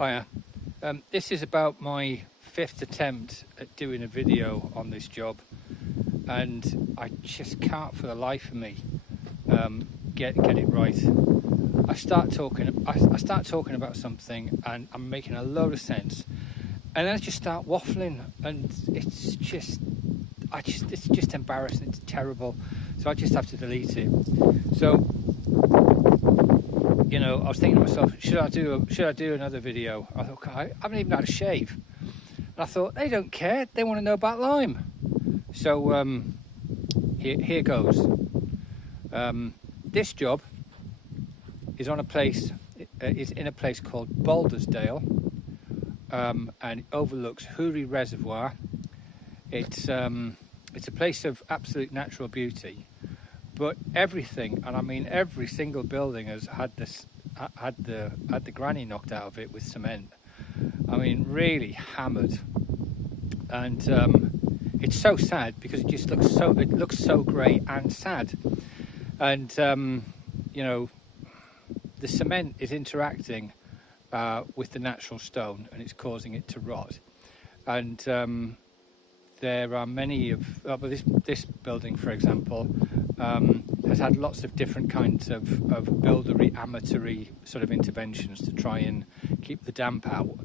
Hiya. This is about my 5th attempt at doing a video on this job, and I just can't for the life of me get it right. I start talking about something and I'm making a load of sense, and then I just start waffling, and it's just embarrassing. It's terrible, so I just have to delete it. So, you know, I was thinking to myself, should I do another video? I thought, I haven't even had a shave. And I thought, they don't care, they want to know about lime. So here goes. This job is on a place, is in a place called Baldersdale, and it overlooks Hoorie Reservoir. It's a place of absolute natural beauty. But everything, and I mean every single building, has had the granny knocked out of it with cement. I mean, really hammered, and it's so sad because it just looks so grey and sad. And you know, the cement is interacting with the natural stone, and it's causing it to rot. And there are many of this building, for example, has had lots of different kinds of buildery, amateury sort of interventions to try and keep the damp out.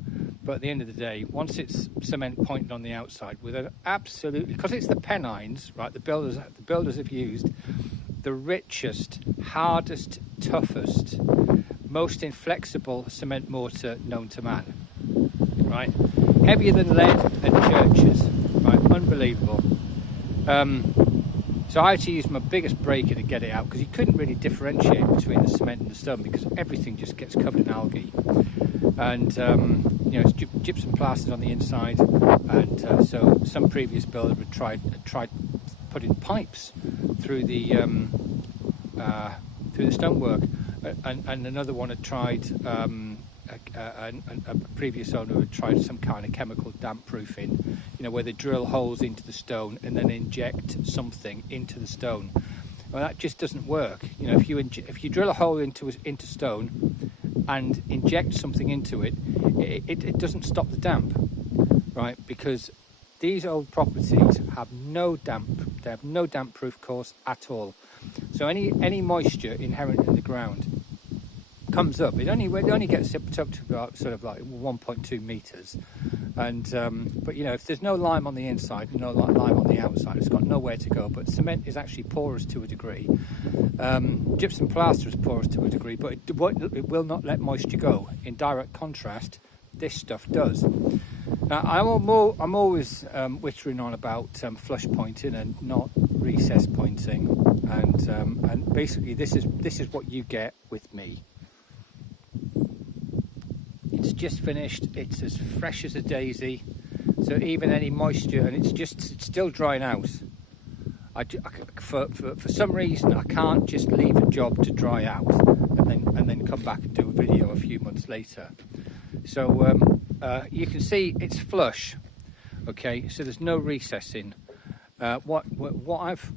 But at the end of the day, once it's cement pointed on the outside, with an absolutely, because it's the Pennines, right? The builders have used the richest, hardest, toughest, most inflexible cement mortar known to man, right? Heavier than lead and churches, right? Unbelievable. So I had to use my biggest breaker to get it out, because you couldn't really differentiate between the cement and the stone because everything just gets covered in algae. And you know, it's gypsum plastered on the inside, and so some previous builder had tried putting pipes through the stonework, and another one had tried. A previous owner had tried some kind of chemical damp proofing, you know, where they drill holes into the stone and then inject something into the stone. Well, that just doesn't work. You know, if you drill a hole into stone and inject something into it, it doesn't stop the damp, right? Because these old properties have no damp. They have no damp proof course at all. So any moisture inherent in the ground comes up. It only gets up to about sort of like 1.2 meters, and but you know, if there's no lime on the inside and no lime on the outside, it's got nowhere to go. But cement is actually porous to a degree. Gypsum plaster is porous to a degree, but it will not let moisture go. In direct contrast, this stuff does. Now, I'm always whittering on about flush pointing and not recess pointing, and basically this is what you get with me. It's just finished. It's as fresh as a daisy. So even any moisture, and it's still drying out. For some reason, I can't just leave a job to dry out and then come back and do a video a few months later. So you can see it's flush. Okay, so there's no recessing. What I've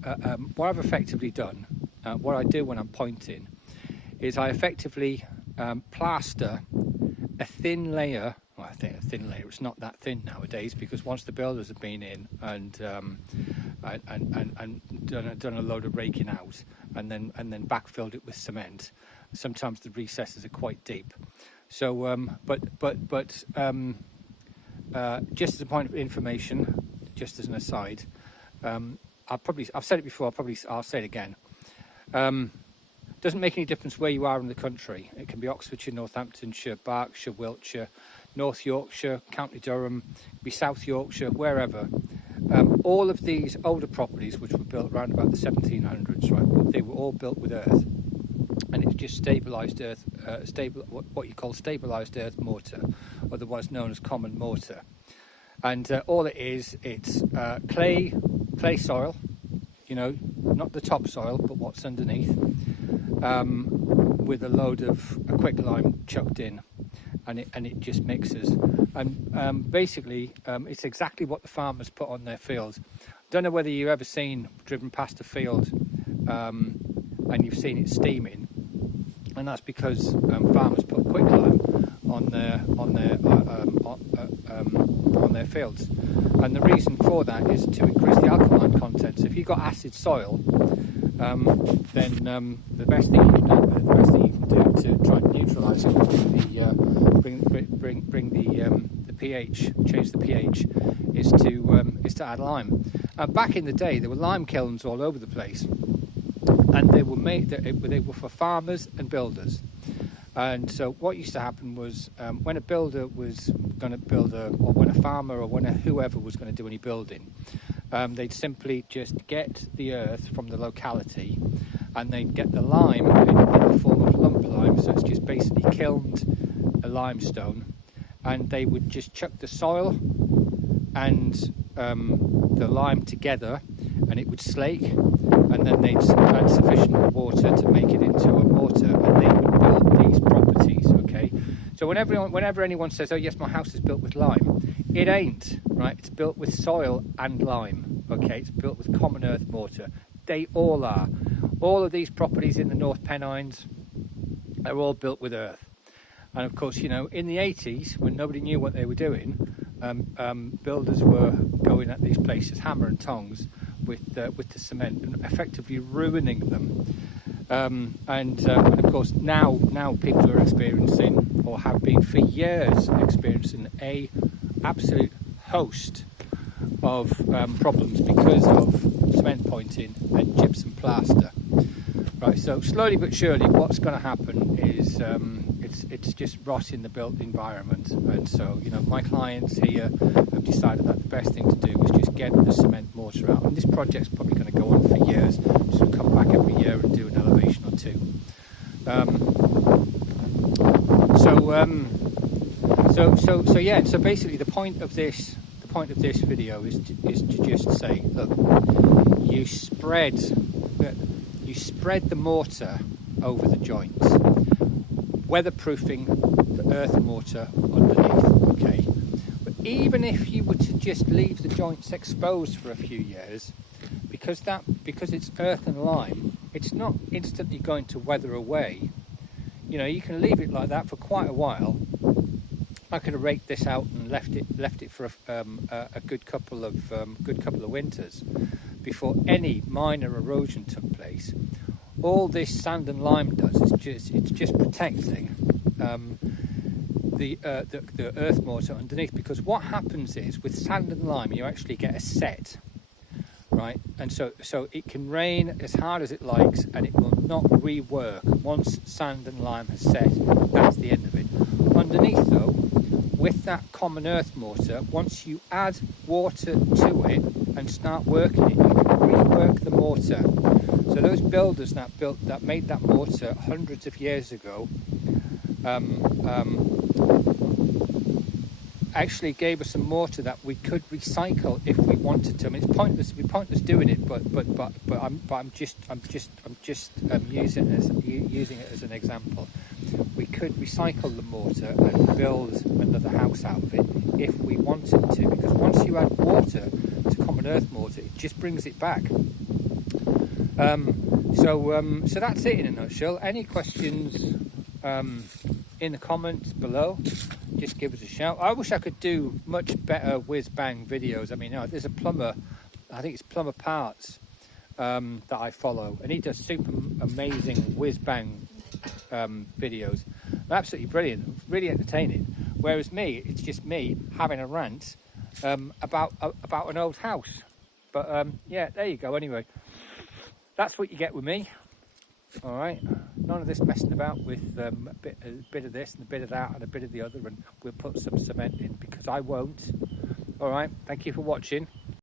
effectively done, what I do when I'm pointing, is I effectively plaster a thin layer. Well, I think a thin layer. It's not that thin nowadays, because once the builders have been in and done a load of raking out and then backfilled it with cement, sometimes the recesses are quite deep. So, just as a point of information, just as an aside, I've said it before. I'll say it again. Doesn't make any difference where you are in the country. It can be Oxfordshire, Northamptonshire, Berkshire, Wiltshire, North Yorkshire, County Durham, be South Yorkshire, wherever. All of these older properties, which were built around about the 1700s, right? They were all built with earth, and it's just stabilised earth, what you call stabilised earth mortar, otherwise known as common mortar. And all it is, it's clay soil. You know, not the topsoil, but what's underneath, with a load of quicklime chucked in, and it just mixes. And basically, it's exactly what the farmers put on their fields. Don't know whether you've ever driven past a field and you've seen it steaming, and that's because farmers put quicklime on on their fields. And the reason for that is to increase the alkaline content. So if you've got acid soil, then the best thing you can do to try and neutralise it, bring the pH, change the pH, is to add lime. Back in the day, there were lime kilns all over the place, and they were for farmers and builders. And so what used to happen was when a builder was going to build or when a farmer or when whoever was going to do any building, they'd simply just get the earth from the locality, and they'd get the lime in the form of lump lime, so it's just basically kilned a limestone, and they would just chuck the soil and the lime together, and it would slake, and then they'd add sufficient water to make it into a mortar, and they would build these properties. Okay, so whenever anyone says, "Oh yes, my house is built with lime," it ain't, right? It's built with soil and lime. Okay, it's built with common earth mortar. They all are. All of these properties in the North Pennines are all built with earth. And of course, you know, in the 80s, when nobody knew what they were doing, builders were going at these places hammer and tongs with the cement and effectively ruining them. And of course, now people are experiencing, or have been for years experiencing, a absolute host of problems because of cement pointing and gypsum plaster. Right, so slowly but surely, what's going to happen is it's just rot in the built environment. And so, you know, my clients here have decided that the best thing to do is just get the cement mortar out. And this project's probably going to go on for years. Just going to come back every year and do an elevation or two. So yeah. So basically, the point of this video is to just say, look, you spread the mortar over the joints, weatherproofing the earth mortar underneath. Okay, but even if you were to just leave the joints exposed for a few years, because it's earth and lime, it's not instantly going to weather away. You know, you can leave it like that for quite a while. I could have raked this out and left it for a good couple of winters before any minor erosion took place. All this sand and lime does is it's just protecting the earth mortar underneath, because what happens is with sand and lime you actually get a set, right? And so it can rain as hard as it likes and it will not rework. Once sand and lime has set, that's the end of it. Underneath though, with that common earth mortar, once you add water to it and start working it, you can rework the mortar. So those builders that made that mortar hundreds of years ago actually gave us a mortar that we could recycle if we wanted to. I mean, it's pointless. It'd be pointless doing it, but I'm just using it as an example. We could recycle the mortar and build another house out of it if we wanted to, because once you add water to common earth mortar, it just brings it back. So that's it in a nutshell. Any questions in the comments below, just give us a shout. I wish I could do much better whiz bang videos. I mean, there's a plumber, I think it's Plumber Parts, that I follow, and he does super amazing whiz bang videos. They're absolutely brilliant, really entertaining. Whereas me, it's just me having a rant about an old house. But yeah, there you go. Anyway, that's what you get with me. All right, none of this messing about with a bit of this and a bit of that and a bit of the other, and we'll put some cement in, because I won't. All right, thank you for watching.